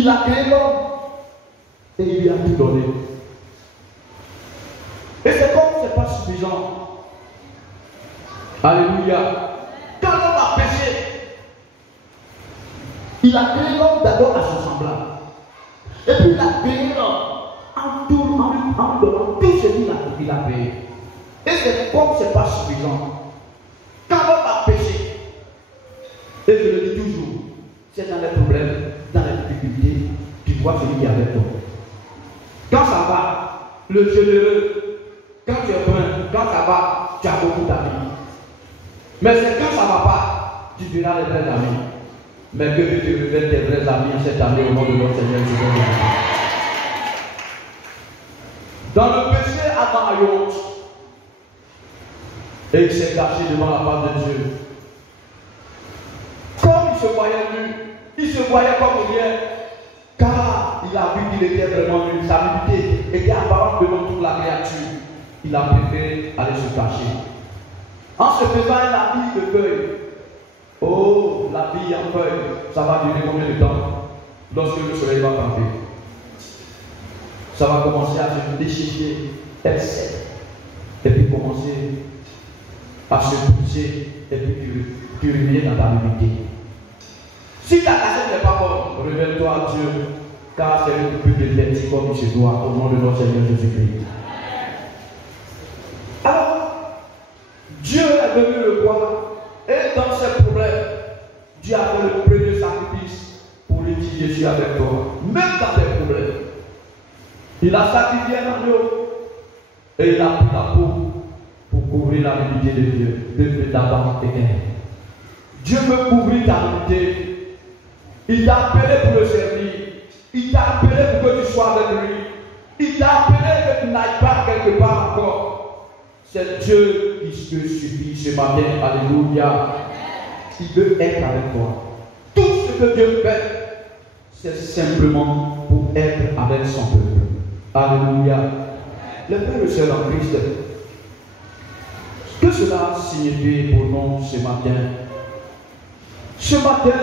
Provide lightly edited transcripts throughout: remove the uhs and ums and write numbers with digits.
Il a créé l'homme et il lui a tout donné. Et c'est comme ce n'est pas suffisant. Alléluia. Quand l'homme a péché, il a créé l'homme d'abord à son semblable. Et puis il a créé l'homme en donnant tout ce qu'il a créé. Et c'est comme ce n'est pas suffisant. Quand l'homme a péché, et je le dis toujours, c'est dans les problèmes, dans les difficultés, tu vois celui qui est avec toi. Quand ça va, le généreux, quand tu es brun, quand ça va, tu as beaucoup d'amis. Mais c'est quand ça ne va pas, tu verras les vrais amis. Mais que Dieu te révèle tes vrais amis cette année au nom de notre Seigneur Jésus. Dans le péché, Adam a eu honte. Et il s'est caché devant la face de Dieu. Comme il se voyait nu, il se voyait comme rien, car il a vu qu'il était vraiment nu. Sa nudité était apparente devant toute la créature. Il a préféré aller se cacher. En se faisant un habit de feuilles. Oh, la vie en feuille, ça va durer combien de temps? Lorsque le soleil va camper, ça va commencer à se déchirer, être sec, et puis commencer à se pousser, et puis tu reviens dans ta nudité. Si ta cachette n'est pas bonne, révèle-toi à Dieu, car c'est le but de l'être comme il se doit, au nom de notre Seigneur Jésus-Christ. Alors, Dieu est venu le voir. Et dans ces problèmes, Dieu a fait le premier sacrifice pour lui dire je suis avec toi. Même dans tes problèmes. Il a sacrifié un agneau et il a pris la peau pour couvrir la nudité de Dieu, d'Adam et Ève. Dieu veut couvrir ta nudité. Il t'a appelé pour le servir. Il t'a appelé pour que tu sois avec lui. Il t'a appelé que tu n'ailles pas quelque part encore. C'est Dieu qui te suffit ce matin. Alléluia. Il veut être avec toi. Tout ce que Dieu fait, c'est simplement pour être avec son peuple. Alléluia. Les frères et sœurs en Christ, que cela signifie pour nous ce matin? Ce matin,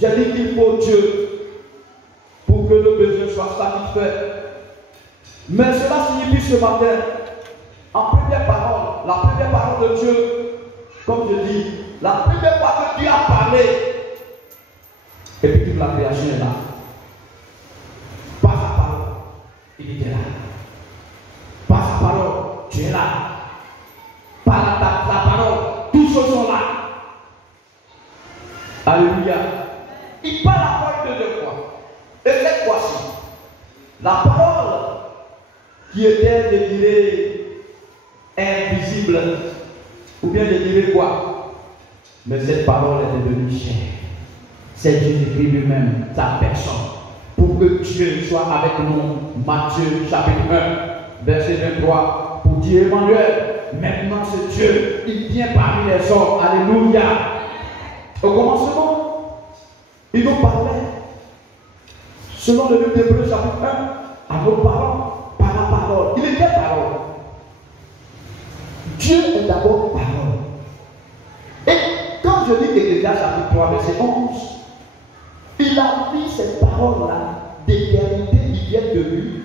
j'ai dit qu'il faut Dieu pour que nos besoins soient satisfaits. Mais cela signifie ce matin, en première parole, la première parole de Dieu, comme je dis, la première fois que Dieu a parlé, et puis toute la création est là. Par sa parole, il était là. Par sa parole, tu es là. Par la parole, tous ceux sont là. Alléluia. Il parle la parole de deux fois. Et cette fois-ci, la parole qui était désirée invisible, ou bien délivrer quoi? Mais cette parole est devenue chair. C'est Jésus-Christ lui-même, sa personne, pour que Dieu soit avec nous. Matthieu chapitre 1, verset 23, pour dire Emmanuel, maintenant ce Dieu, il vient parmi les hommes. Alléluia. Au commencement, il nous parlait, selon le livre d'Hébreux chapitre 1, à nos parents, par la parole. Il était parole. Dieu est d'abord parole. Et quand je lis Ecclésiaste chapitre 3, verset 11, il a mis cette parole-là d'éternité qui vient de lui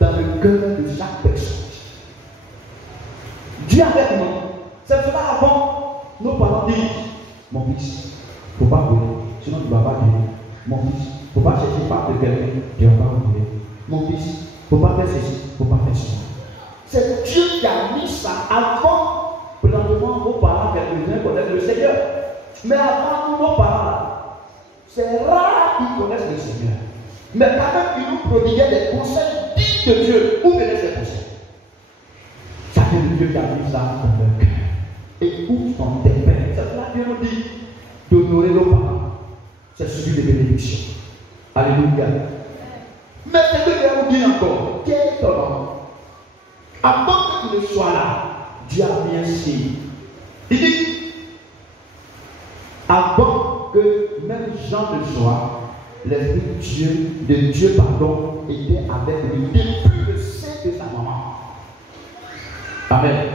dans le cœur de chaque personne. Dieu avec nous. C'est cela avant, nos parents disent, mon fils, il ne faut pas voler, sinon tu ne vas pas vivre. Mon fils, il ne faut pas chercher par de quelqu'un, tu ne vas pas vivre. Mon fils, il ne faut pas faire ceci, il ne faut pas faire cela. C'est Dieu qui a mis ça avant. Présentement, vos parents, quelques-uns connaissent le Seigneur. Mais avant tous nos parents, c'est rare qu'ils connaissent le Seigneur. Mais quand même, ils nous prodiguaient des conseils dignes de Dieu. Où venaient ces conseils? Ça vient de Dieu qui a mis ça dans leur cœur. Et où sont tes pères? C'est cela Dieu nous dit d'honorer nos parents. C'est celui des bénédictions. Alléluia. Mais c'est que Dieu nous dit encore, quel étonnant. Avant que tu ne sois là, Dieu a mis un signe. Il dit, avant que même Jean ne soit, l'Esprit de Dieu, pardon, était avec lui depuis le sein de sa maman. Amen.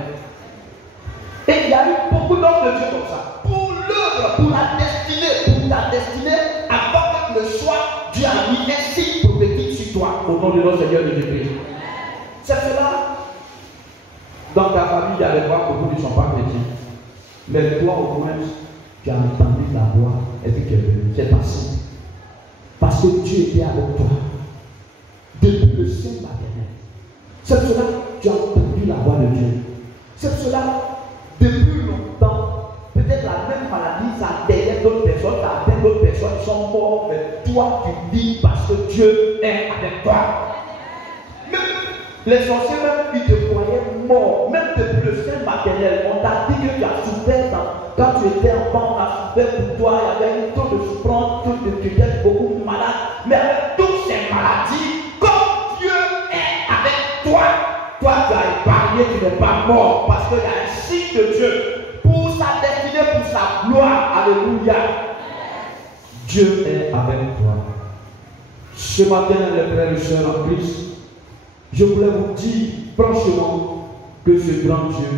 Et il y a eu beaucoup d'hommes de Dieu comme ça. Pour l'œuvre, pour la destinée, avant que ne soit, Dieu a mis un signe prophétique sur toi au nom de notre Seigneur Jésus-Christ. C'est cela. Dans ta famille, il y a des voix beaucoup ne sont pas chrétiens. Mais toi, au moins, tu as entendu la voix et puis tu es venu. C'est passé. Parce que Dieu était avec toi. Depuis le sein maternel. C'est cela que tu as entendu la voix de Dieu. C'est cela, depuis longtemps, peut-être la même maladie, ça atteint d'autres personnes, ça atteint d'autres personnes qui sont mortes, mais toi tu vis parce que Dieu est avec toi. Même les sorciers, même ils te croyaient mort, même depuis le sein maternel, on t'a dit que tu as souffert quand tu étais enfant, on a souffert pour toi, il y avait une taux de souffrance, tu étais beaucoup malade, mais avec toutes ces maladies, comme Dieu est avec toi, toi tu as épargné, tu n'es pas mort, parce qu'il y a un signe de Dieu pour sa destinée, pour sa gloire. Alléluia. Dieu est avec toi. Ce matin, les frères et sœurs en Christ, je voulais vous dire franchement que ce grand Dieu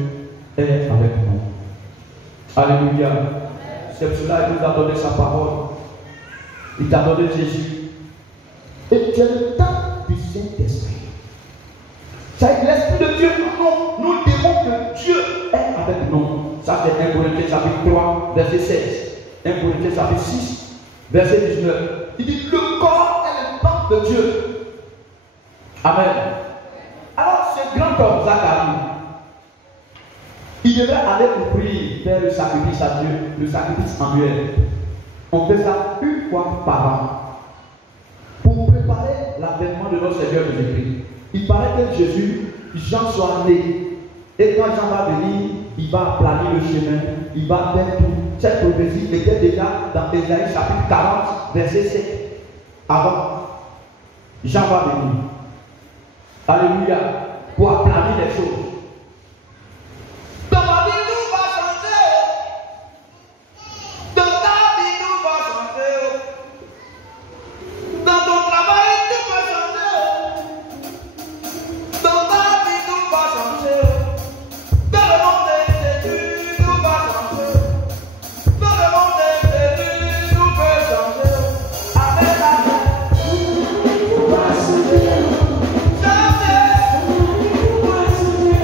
est avec nous. Alléluia. C'est pour cela qu'il nous a donné sa parole. Il t'a donné Jésus. Et tu as le temps du Saint-Esprit. C'est l'Esprit de Dieu en nous. Nous démontrons que Dieu est avec nous. Ça c'est 1 Corinthiens chapitre 3, verset 16. 1 Corinthiens chapitre 6, verset 19. Il dit le corps est le temple de Dieu. Amen. Alors ce grand homme, Zacharie, il devait aller offrir, faire le sacrifice à Dieu, le sacrifice annuel. On fait ça une fois par an. Pour préparer l'avènement de notre Seigneur Jésus-Christ. Il paraît que Jésus, Jean soit né. Et quand Jean va venir, il va aplanir le chemin, il va faire tout. Cette prophétie était déjà dans Ésaïe chapitre 40, verset 7. Avant, Jean va venir. Alléluia. Pour aplanir les choses. Dans ma vie, tout va changer. Dans ta vie, tout va changer. Dans ton travail, tout va changer. Dans ta vie, tout va changer. Dans le monde de Jésus, tout va changer. Dans le monde de Jésus, tout peut changer. Amen, amen. Tout va changer. Changer. Tout va changer.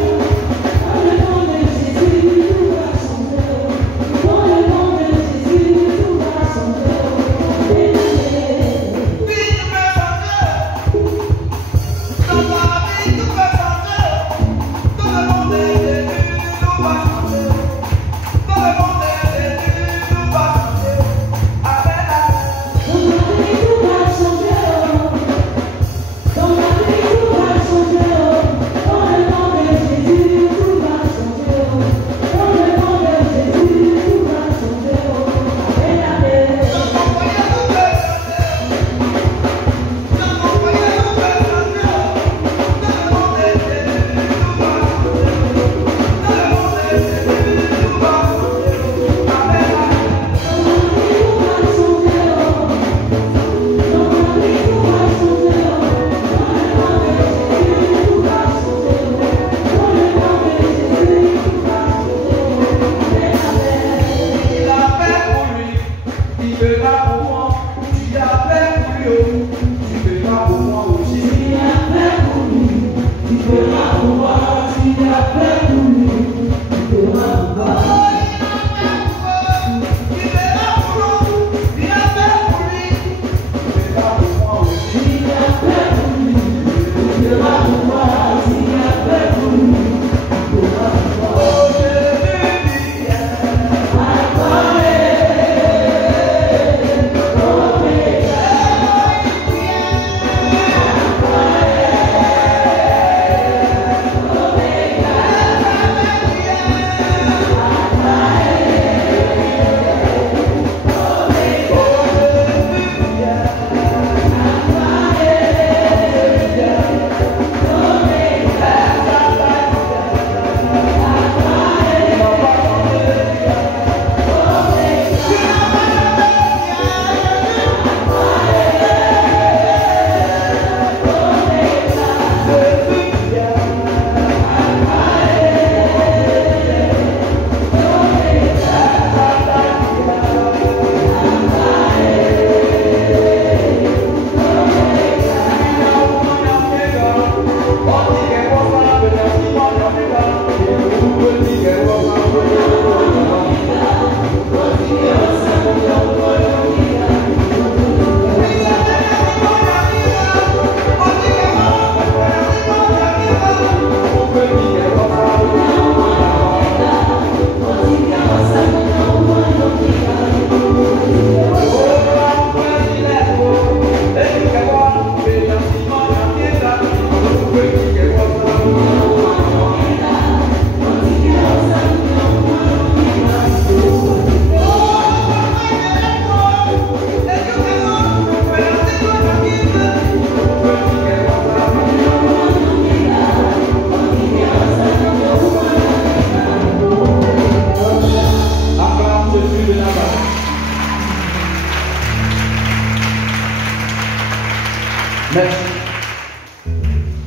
Merci.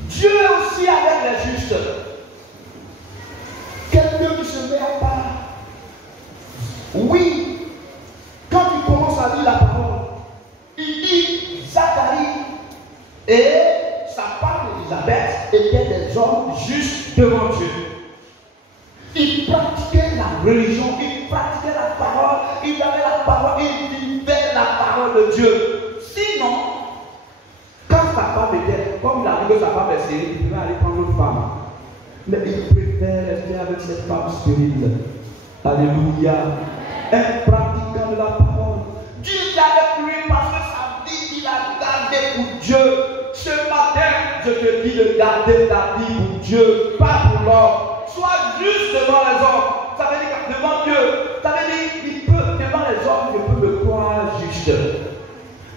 Dieu est aussi avec les justes. Quelqu'un qui se met à part. Oui, quand tu commences à lire la parole, il dit Zacharie et sa femme Élisabeth étaient des hommes justes devant Dieu. Ils pratiquaient la religion, ils pratiquaient la parole, ils avaient la parole, ils vivaient la parole de Dieu. Sinon, quand sa femme était, comme il a dit que sa femme est stérile, il devait aller prendre une femme. Mais il préfère rester avec cette femme stérile. Alléluia. Un pratiquant de la parole. Dieu est avec lui parce que sa vie, il a gardé pour Dieu. Ce matin, je te dis de garder ta vie pour Dieu, pas pour l'homme. Sois juste devant les hommes. Ça veut dire que devant Dieu, ça veut dire qu'il peut, devant les hommes, je peux me croire juste.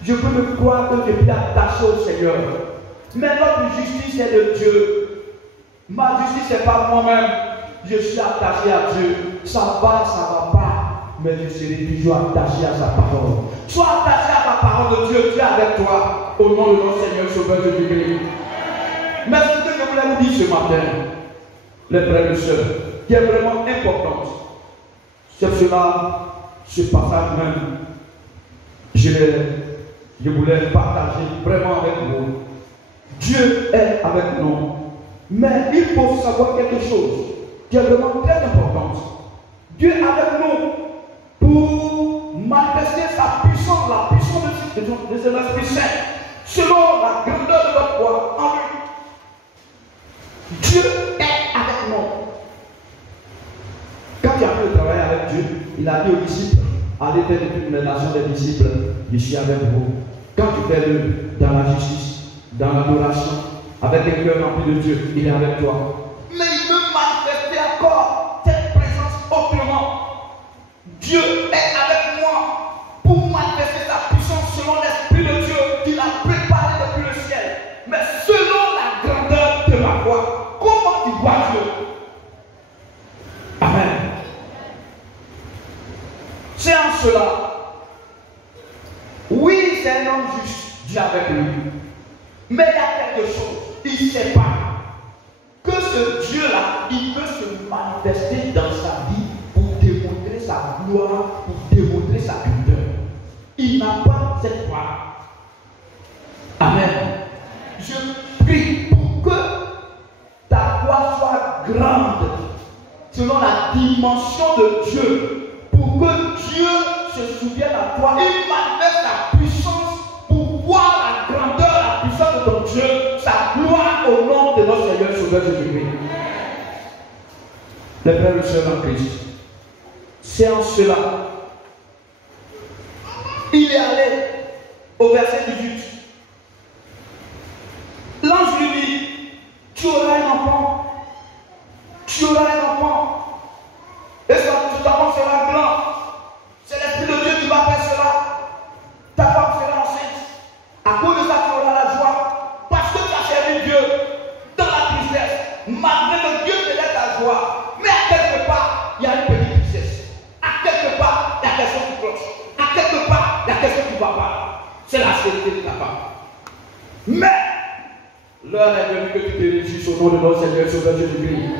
Je peux me croire que je suis attaché au Seigneur. Mais notre justice est de Dieu. Ma justice n'est pas moi-même. Je suis attaché à Dieu. Ça va pas. Mais je serai toujours attaché à sa parole. Sois attaché à la parole de Dieu. Dieu est avec toi. Au nom de notre Seigneur Sauveur Jésus-Christ. Mais ce que je voulais vous dire ce matin, les frères et sœurs, qui est vraiment importante, c'est cela, ce passage même, je voulais partager vraiment avec vous. Dieu est avec nous. Mais il faut savoir quelque chose qui est vraiment très important. Dieu est avec nous pour manifester sa puissance, la puissance de son Esprit Saint, selon la grandeur de notre foi en lui. Dieu est avec nous. Quand il a fait le travail avec Dieu, il a dit aux disciples, allez faire de toutes les nations des disciples, je suis avec vous. Quand tu fais le dans la justice, dans l'adoration, avec un cœur rempli de Dieu, il est avec toi. Mais il veut manifester encore cette présence autrement. Dieu est avec moi pour manifester sa puissance selon l'Esprit de Dieu qu'il a préparé depuis le ciel. Mais selon la grandeur de ma foi, comment tu vois Dieu? Amen. C'est en cela. Oui, c'est un homme juste, Dieu avec lui. Mais il y a quelque chose. Il ne sait pas que ce Dieu-là, il peut se manifester dans sa vie pour démontrer sa gloire, pour démontrer sa grandeur. Il n'a pas cette foi. Amen. Je prie pour que ta foi soit grande selon la dimension de Dieu, pour que Dieu se souvienne à toi et manifeste la puissance pour voir la grandeur, la puissance de ton Dieu, sa gloire au nom de notre Seigneur Sauveur Jésus-Christ. Les frères et sœurs en Christ, c'est en cela. Il est allé au verset 18. L'ange lui dit, tu auras un enfant. Tu auras un enfant. Et cet enfant sera grand. C'est l'Esprit de Dieu qui va faire cela. Ta femme sera enceinte. À cause de ça, tu auras la joie. Parce que tu as servi Dieu dans la tristesse. Malgré que Dieu te laisse la joie. Mais à quelque part, il y a une petite tristesse. À quelque part, il y a quelque chose qui cloche. À quelque part, il y a quelque chose qui ne va pas. C'est la sécurité de ta femme. Mais l'heure est venue que tu te réjouisses au nom de notre Seigneur Sauveur Jésus-Christ.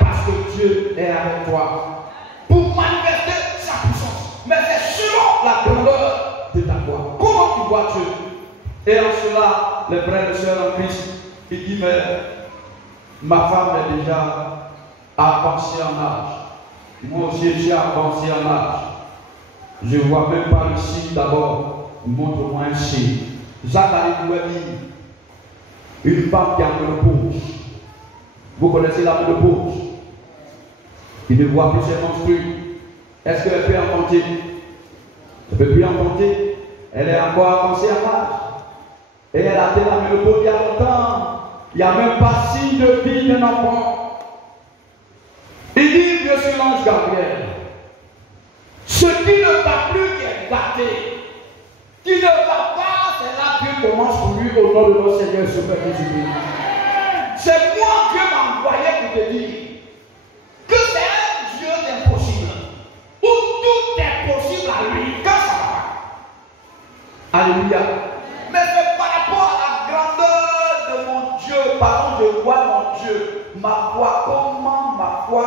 Parce que Dieu est avec toi. Pour manifester sa puissance. Mais c'est selon la grandeur de ta foi. Comment tu vois Dieu? Et en cela, les frères et sœurs en Christ, il dit, mais ma femme est déjà avancée en âge. Moi aussi, j'ai avancé en âge. Je ne vois même pas le signe d'abord. Montre-moi un signe. Zacharie pouvait dire, une femme qui a ménopause. Vous connaissez la ménopause? Il ne voit plus ses menstrues. Est-ce qu'elle peut enfanter? Elle ne peut plus enfanter. Elle est encore avancée à l'âge. Et elle a été la ménopause il y a longtemps. Il n'y a même pas signe de vie d'un enfant. Il dit, Dieu sur l'ange Gabriel, ce qui ne va plus qui est gâté, qui ne va pas, c'est là que Dieu commence pour lui au nom de notre Seigneur Sauveur Jésus-Christ. C'est moi Dieu m'a envoyé pour te dire que c'est un Dieu d'impossible, où tout est possible à lui quand ça va. Alléluia. Mais c'est par rapport à la grandeur Dieu. Ma foi, comment ma foi,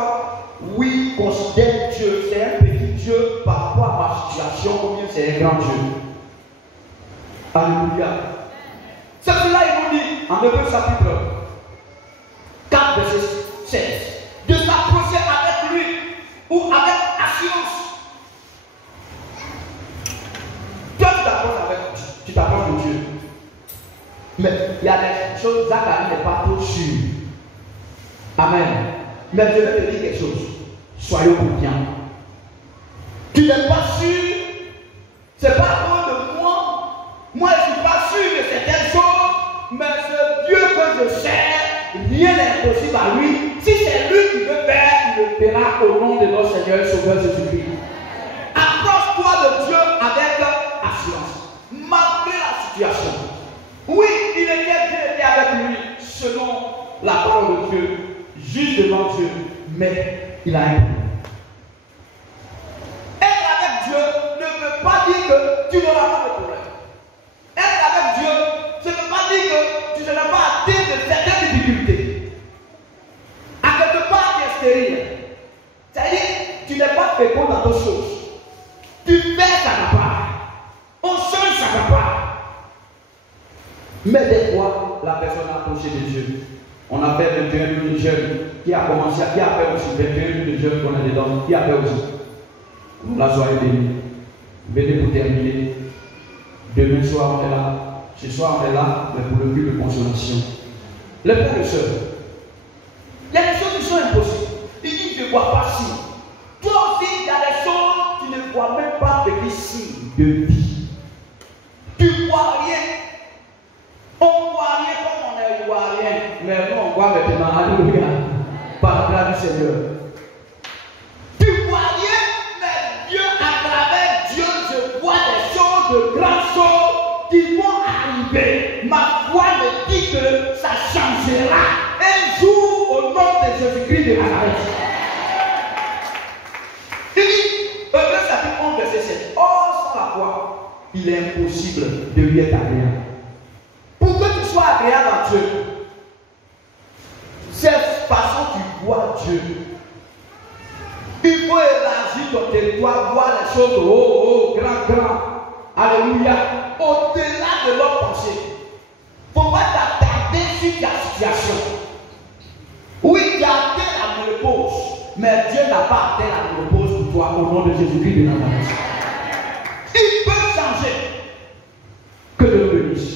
oui, considère Dieu. C'est un petit Dieu par rapport à ma situation, ou bien c'est un grand Dieu. Alléluia. C'est cela il nous dit en Hébreux chapitre 4, verset 16, de s'approcher avec lui ou avec assurance. Toi, tu t'approches de Dieu. Mais il y a des choses, Zacharie n'est pas trop sûr. Amen. Mais je vais te dire quelque chose. Soyons confiants. Tu n'es pas sûr. C'est pas à cause de moi. Moi, je ne suis pas sûr de certaines choses. Mais ce Dieu que je sers, rien n'est impossible à lui. Si c'est lui qui veut faire, il le fera au nom de notre Seigneur et Sauveur Jésus-Christ. Approche-toi de Dieu avec assurance. Malgré la situation. Oui, il était avec lui selon la parole de Dieu, juste devant Dieu, mais il a un problème. Être avec Dieu ne veut pas dire que tu n'auras pas de problème. Être avec Dieu, ça ne veut pas dire que tu ne vas pas atteindre certaines difficultés. À quelque part, tu es stérile. C'est-à-dire, tu n'es pas fécond dans d'autres choses. Tu fais ta part. On change sa part. Mais des fois, la personne a approché de Dieu. On a fait 21 000 de jeunes qui a commencé, qui a fait aussi 21 000 de jeunes qu'on a dedans, qui a fait aussi. La soirée bénie. Venez pour terminer. Demain soir, on est là. Ce soir, on est là, mais pour le but de consolation. Les frères et sœurs, il y a des choses qui sont impossibles. Il dit, je ne vois pas si. Toi aussi, il y a des choses, tu ne vois même pas de signe de vie. Tu ne vois rien. On ne voit rien comme on ne voit rien. Mais nous, on voit maintenant, alléluia, par la grâce du Seigneur. Tu ne vois rien, mais Dieu, à travers Dieu, je vois des choses, de grandes choses qui vont arriver. Ma foi me dit que ça changera un jour au nom de Jésus-Christ de Nazareth. Il dit, Hébreux chapitre 11, verset 7. Or, sans la foi, il est impossible de lui être agréable. Pour que tu sois agréable à Dieu, cette façon tu vois Dieu. Il faut élargir ton territoire, voir les choses grand. Alléluia. Au-delà de leur pensée. Il ne faut pas t'attarder sur ta situation. Oui, tu as atteint la ménopause, mais Dieu n'a pas atteint la ménopause pour toi au nom de Jésus-Christ de Nazareth. Il peut changer. Que Dieu le bénisse.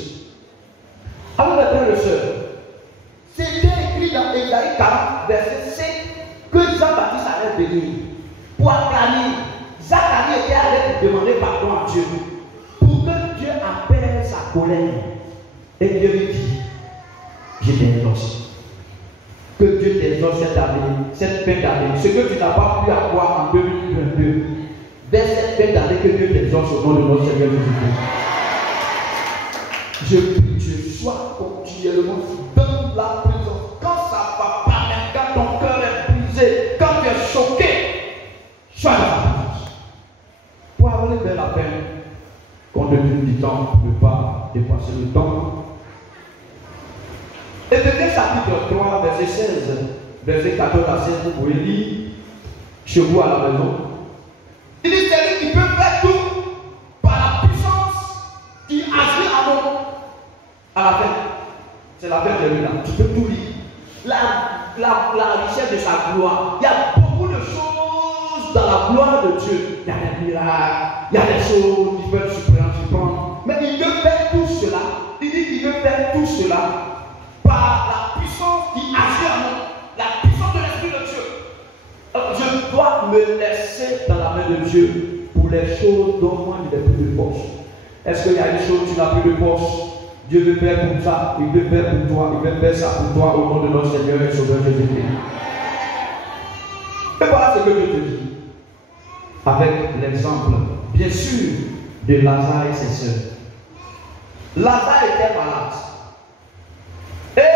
Alors, mes frères et sœurs, c'était écrit dans Ésaïe 40, verset 5, que Jean-Baptiste allait venir pour acclamer. Zacharie était allé pour demander pardon à Dieu, pour que Dieu appelle sa colère. Et Dieu lui dit, je t'exauce. Que Dieu t'exauce cette année, cette fin d'année. Ce que tu n'as pas pu avoir en 2022, vers cette fin d'année, que Dieu t'exauce au nom de notre Seigneur Jésus-Christ. Je prie Dieu, sois continuellement dans la présence. Quand ça va pas, même quand ton cœur est brisé, quand tu es choqué, sois dans la présence. Pour aller vers la fin, compte tenu du temps, ne pas dépasser le temps. Éphésiens chapitre 3, verset 16, verset 14 à 16, vous pouvez lire chez vous à la maison. Il dit, c'est lui qui peut faire tout par la puissance qui agit en nous. À la fin, c'est la fin de lui là. Tu peux tout lire. La richesse de sa gloire. Il y a beaucoup de choses dans la gloire de Dieu. Il y a des miracles, il y a des choses qui peuvent surprendre. Mais il veut faire tout cela. Il dit qu'il veut faire tout cela par la puissance qui agit en nous. La puissance de l'Esprit de Dieu. Je dois me laisser dans la main de Dieu pour les choses dont moi je n'ai plus de force. Est-ce qu'il y a une chose où tu n'as plus de force? Dieu veut faire pour ça, il veut faire pour toi, il veut faire ça pour toi au nom de notre Seigneur et Sauveur Jésus-Christ. Et voilà ce que je te dis. Avec l'exemple, bien sûr, de Lazare et ses sœurs. Lazare était malade. Et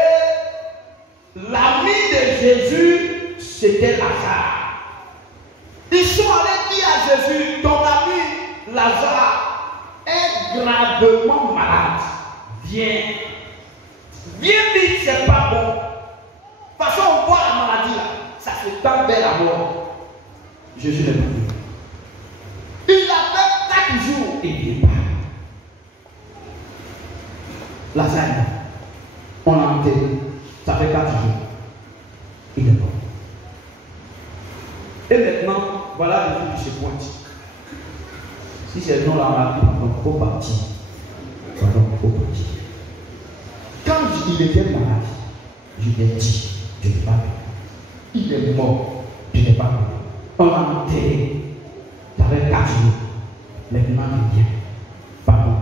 l'ami de Jésus, c'était Lazare. Ils sont allés dire à Jésus, ton ami Lazare est gravement malade. Viens vite, c'est pas bon. Parce se tend vers la mort. Jésus n'est pas venu. Il a fait 4 jours et il n'est pas. Lazare, on l'a enterré. Ça fait 4 jours. Il est mort. Et maintenant, voilà le truc qui se pointe. Si c'est non là, on a dit, il faut partir. Pardon, il faut partir. Quand il était malade, je lui ai dit, je n'ai pas vu. Il est mort, je n'ai pas vu. On l'a enterré. Ça fait 4 jours. Maintenant, il vient. Pardon.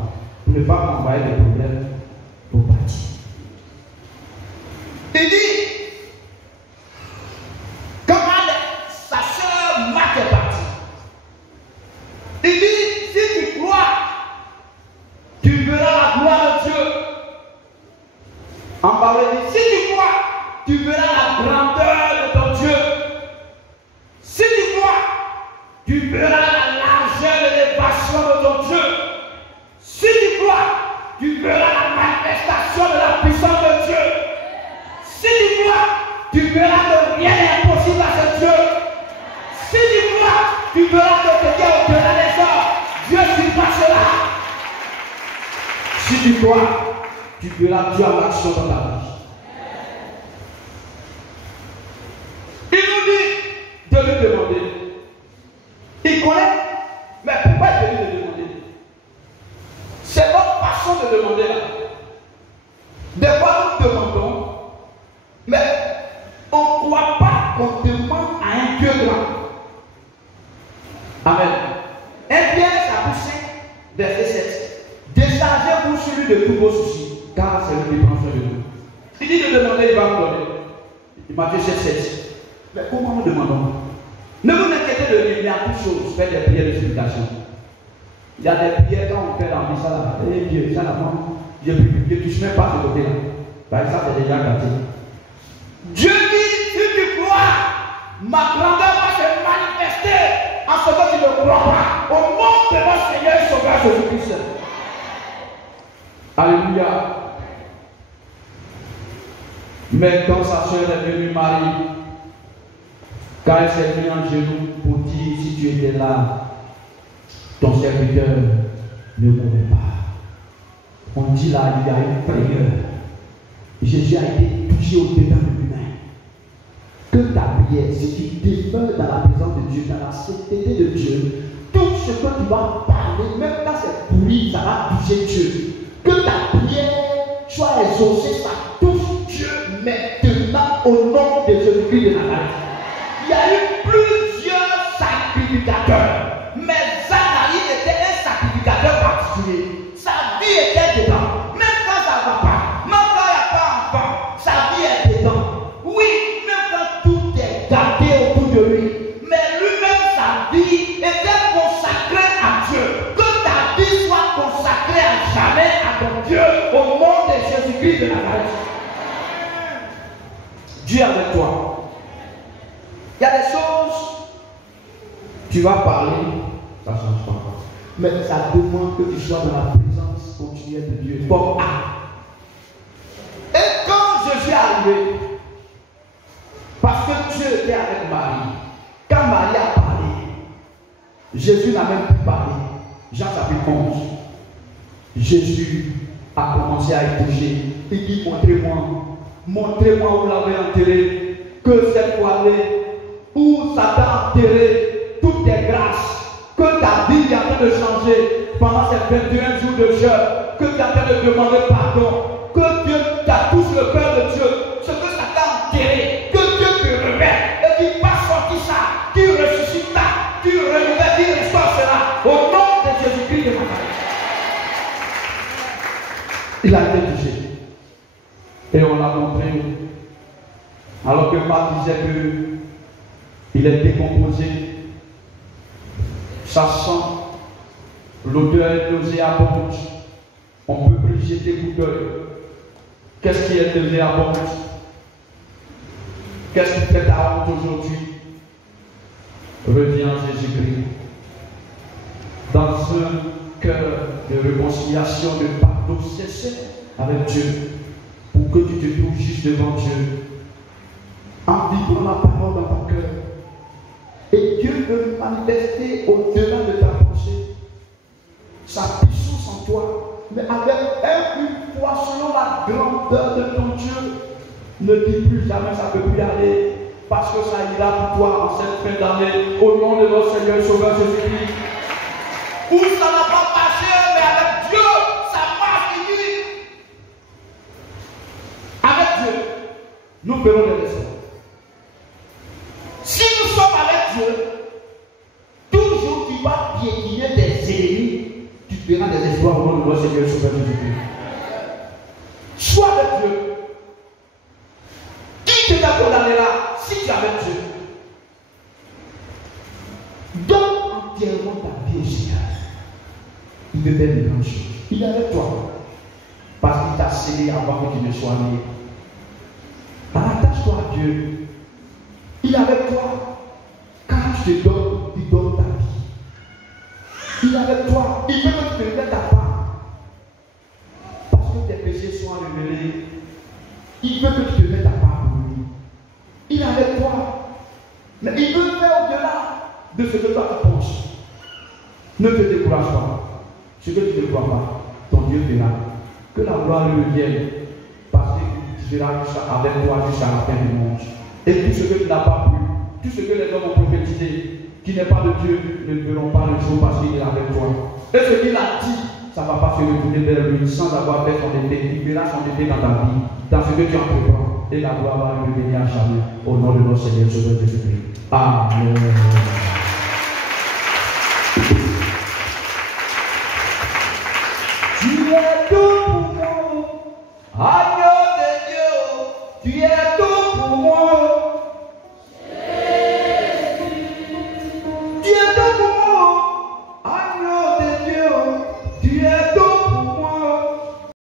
Pour ne pas m'envoyer des problèmes, pour partir. Il dit, comment sa soeur Marthe est partie. Il dit, si tu crois, tu verras la gloire de Dieu. En parlant, si tu crois, tu verras la grandeur de ton Dieu. Si tu crois, tu verras la largeur de l'élévation de ton Dieu. Si tu crois, tu verras la manifestation de la puissance de Dieu. Si tu crois, tu verras que rien n'est impossible à ce Dieu. Si tu crois, tu verras que quelqu'un au-delà des hommes, Dieu surpassera. Si tu crois, tu verras Dieu en action dans ta vie. Il nous dit de lui demander. Il connaît, mais pourquoi il veut lui demander? C'est notre façon de demander là. Des fois nous demandons, mais on ne croit pas qu'on demande à un Dieu grand. Amen. 1 Pierre chapitre 5, verset 7. Déchargez-vous sur lui de tous vos soucis, car c'est lui qui prend soin de nous. Il dit de demander, il va vous donner. Matthieu 7, 7. Mais comment nous demandons? Ne vous inquiétez de lui, il y a toutes choses. Faites des prières de supplication. Il y a des prières quand on fait dans ça là. Eh Dieu, ça là, je ne touche même pas ce côté-là. Parce que ça, c'est déjà gâté. Dieu dit, si tu crois, ma grandeur va se manifester en ce que tu ne crois pas. Au nom de notre Seigneur et Sauveur Jésus-Christ. Alléluia. Mais quand sa soeur est venue, Marie, car elle s'est mise en genoux pour dire, si tu étais là, ton serviteur ne mourrait pas. On dit là, il y a une prière. Jésus a été touché au dedans de lui-même. Que ta prière, si tu demeures dans la présence de Dieu, dans la sainteté de Dieu, tout ce que tu vas parler, même quand c'est pourri, ça va toucher Dieu. Que ta prière soit exaucée, ça touche Dieu maintenant au nom de Jésus-Christ de Nazareth. Il y a eu plusieurs sacrificateurs, mais Zacharie était un sacrificateur particulier. Sa vie était dedans. Même quand ça ne va pas, même quand il n'y a pas d'enfant, sa vie est dedans. Oui, même quand tout est gâté autour de lui, mais lui-même, sa vie était consacrée à Dieu. Que ta vie soit consacrée à jamais à ton Dieu au nom de Jésus-Christ de Nazareth. Dieu est avec toi. Il y a des choses, tu vas parler, ça ne change pas. Mais ça demande que tu sois dans la présence continuelle de Dieu. Comme A. Et quand je suis arrivé, parce que Dieu était avec Marie, quand Marie a parlé, Jésus n'a même plus parlé. Jean chapitre 11. Jésus a commencé à être touché. Il dit, montrez-moi où vous l'avez enterré, que cette fois-là, où Satan a enterré toutes tes grâces, que ta vie est en train de changer pendant ces 21 jours de jeûne, que tu es en train de demander pardon, que Dieu touche le cœur de Dieu, ce que Satan a enterré, que Dieu te révèle et qu'il passe sortir ça, qu'il ressuscite ça, qu'il renouvelle, qu'il restaure cela, au nom de Jésus-Christ de Nazareth. Il a été touché. Et on l'a montré. Alors que Marc disait que il est décomposé, ça sent, l'odeur est nauséabonde, on ne peut plus jeter coup d'œil. Qu'est-ce qui est nauséabonde? Qu'est-ce qui fait ta honte aujourd'hui? Reviens Jésus-Christ. Dans un cœur de réconciliation, de pardon sincère avec Dieu, pour que tu te trouves juste devant Dieu. En vivant la parole dans ton cœur, Dieu veut manifester au-delà de ta pensée sa puissance en toi, mais avec une foi selon la grandeur de ton Dieu. Ne dis plus jamais ça ne peut plus aller, parce que ça ira pour toi en cette fin d'année, au nom de notre Seigneur et Sauveur Jésus-Christ. Où ça n'a pas marché, mais avec Dieu, ça marche, il dit. Avec Dieu, nous ferons des espoirs. Si nous sommes avec Dieu, toujours tu vas piétiner tes ennemis, tu feras des espoirs au nom de notre Seigneur et Sauveur Jésus-Christ. Sois avec Dieu. Qui te condamnera si tu es avec Dieu? Donne entièrement ta vie au Seigneur. Il veut faire de grandes choses. Il est avec toi. Parce qu'il t'a scellé avant que tu ne sois né. Attache-toi à Dieu. Il est avec toi. Quand tu te donnes, il donne ta vie. Il est avec toi. Il veut que tu te mettes à part. Parce que tes péchés soient révélés. Il veut que tu te mettes à part pour lui. Il est avec toi. Mais il veut faire au-delà de ce que toi tu penses. Ne te décourage pas. Ce que tu ne crois pas, ton Dieu fera. Que la gloire lui revienne. Parce qu'il sera avec toi jusqu'à la fin du monde. Et tout ce que tu n'as pas pu, tout ce que les hommes ont prophétisé, qui n'est pas de Dieu, ne verront pas le jour parce qu'il est avec toi. Et ce qu'il a dit, ça ne va pas se retourner vers lui sans avoir fait son effet. Il verra son effet dans ta vie, dans ce que tu entreprends. Et la gloire va lui revenir à jamais. Au nom de notre Seigneur Jésus-Christ. Amen.